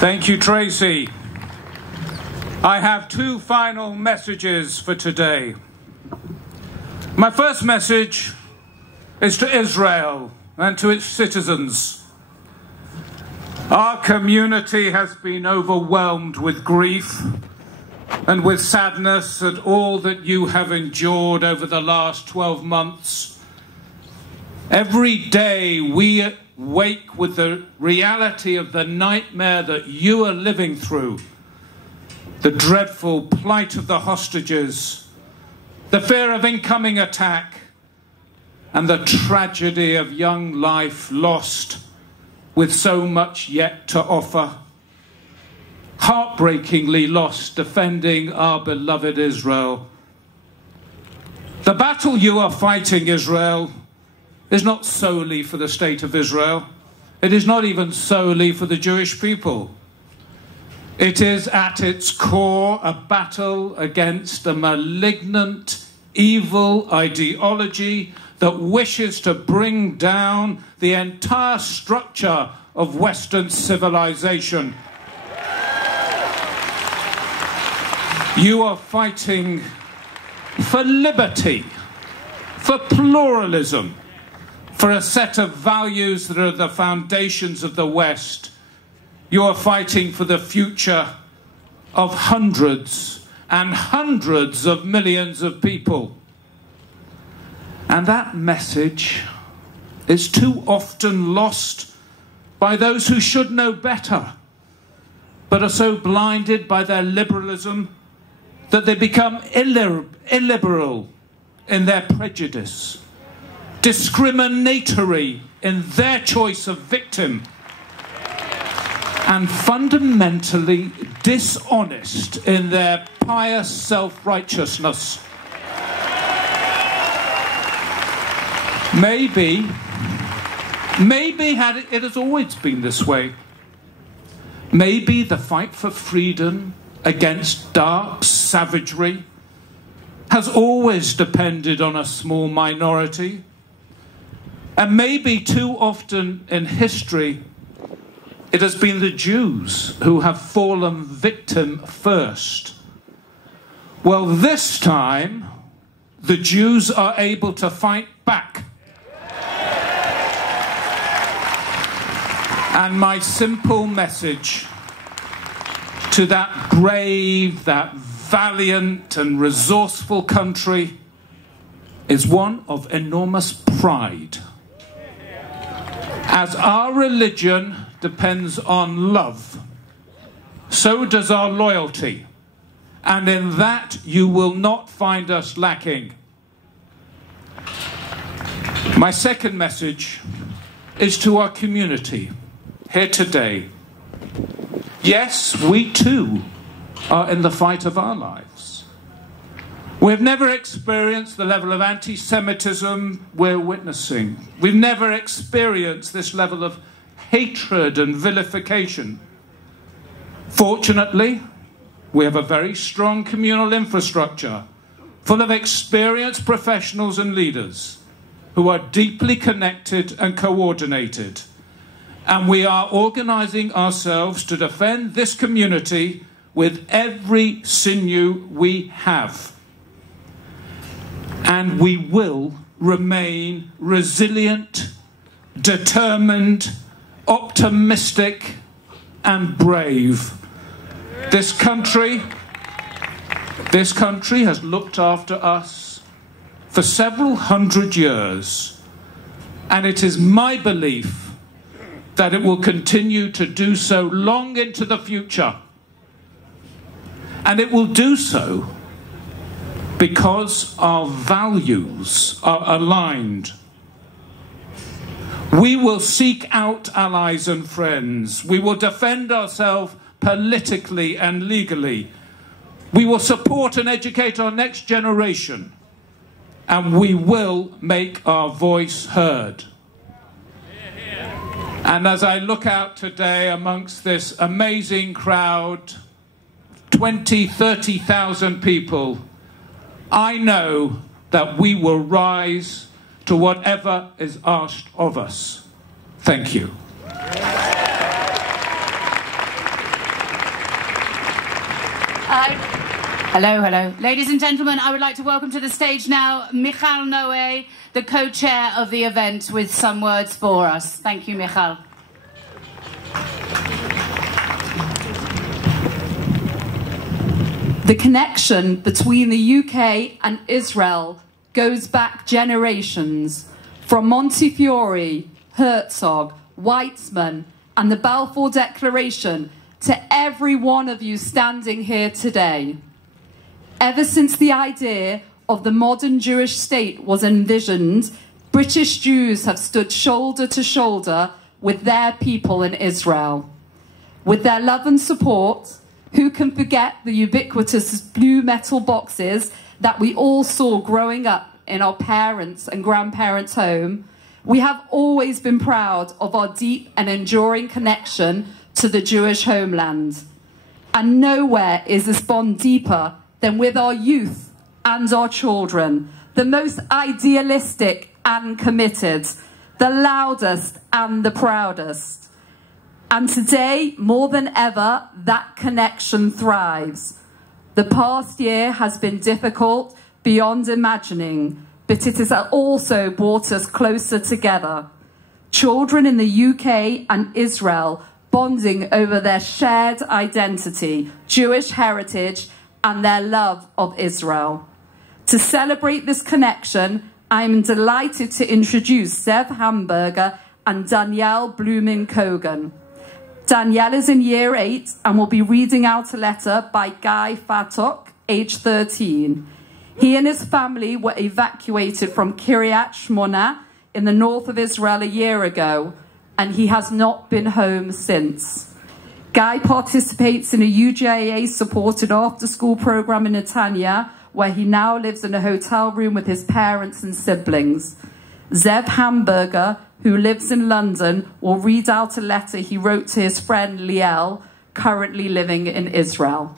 Thank you, Tracy. I have two final messages for today. My first message is to Israel and to its citizens. Our community has been overwhelmed with grief and with sadness at all that you have endured over the last 12 months. Every day we wake with the reality of the nightmare that you are living through, the dreadful plight of the hostages, the fear of incoming attack, and the tragedy of young life lost with so much yet to offer. Heartbreakingly lost defending our beloved Israel. The battle you are fighting, Israel, is not solely for the state of Israel. It is not even solely for the Jewish people. It is at its core a battle against a malignant, evil ideology that wishes to bring down the entire structure of Western civilization. You are fighting for liberty, for pluralism, for a set of values that are the foundations of the West. You are fighting for the future of hundreds and hundreds of millions of people. And that message is too often lost by those who should know better, but are so blinded by their liberalism that they become illiberal in their prejudice, discriminatory in their choice of victim, and fundamentally dishonest in their pious self-righteousness. Maybe it has always been this way. Maybe the fight for freedom against dark savagery has always depended on a small minority. And maybe too often in history, it has been the Jews who have fallen victim first. Well, this time, the Jews are able to fight back. And my simple message to that brave, that valiant and resourceful country is one of enormous pride. As our religion depends on love, so does our loyalty. And in that you will not find us lacking. My second message is to our community here today. Yes, we too are in the fight of our lives. We've never experienced the level of anti-Semitism we're witnessing. We've never experienced this level of hatred and vilification. Fortunately, we have a very strong communal infrastructure full of experienced professionals and leaders who are deeply connected and coordinated. And we are organizing ourselves to defend this community with every sinew we have. And we will remain resilient, determined, optimistic, and brave. This country has looked after us for several hundred years, and it is my belief that it will continue to do so long into the future. And it will do so because our values are aligned. We will seek out allies and friends. We will defend ourselves politically and legally. We will support and educate our next generation. And we will make our voice heard. And as I look out today amongst this amazing crowd, 20,000, 30,000 people, I know that we will rise to whatever is asked of us. Thank you. Hello, hello. Ladies and gentlemen, I would like to welcome to the stage now Michal Noé, the co-chair of the event, with some words for us. Thank you, Michal. The connection between the UK and Israel goes back generations, from Montefiore, Herzog, Weizmann, and the Balfour Declaration to every one of you standing here today. Ever since the idea of the modern Jewish state was envisioned, British Jews have stood shoulder to shoulder with their people in Israel. With their love and support, who can forget the ubiquitous blue metal boxes that we all saw growing up in our parents' and grandparents' home? We have always been proud of our deep and enduring connection to the Jewish homeland. And nowhere is this bond deeper than with our youth and our children, the most idealistic and committed, the loudest and the proudest. And today, more than ever, that connection thrives. The past year has been difficult beyond imagining, but it has also brought us closer together. Children in the UK and Israel bonding over their shared identity, Jewish heritage, and their love of Israel. To celebrate this connection, I am delighted to introduce Zev Hamburger and Danielle Blooming-Kogan. Danielle is in year 8 and will be reading out a letter by Guy Fatok, age 13. He and his family were evacuated from Kiryat Shmona in the north of Israel a year ago, and he has not been home since. Guy participates in a UJA-supported after-school program in Netanya, where he now lives in a hotel room with his parents and siblings. Zev Hamburger, who lives in London, will read out a letter he wrote to his friend Liel, currently living in Israel.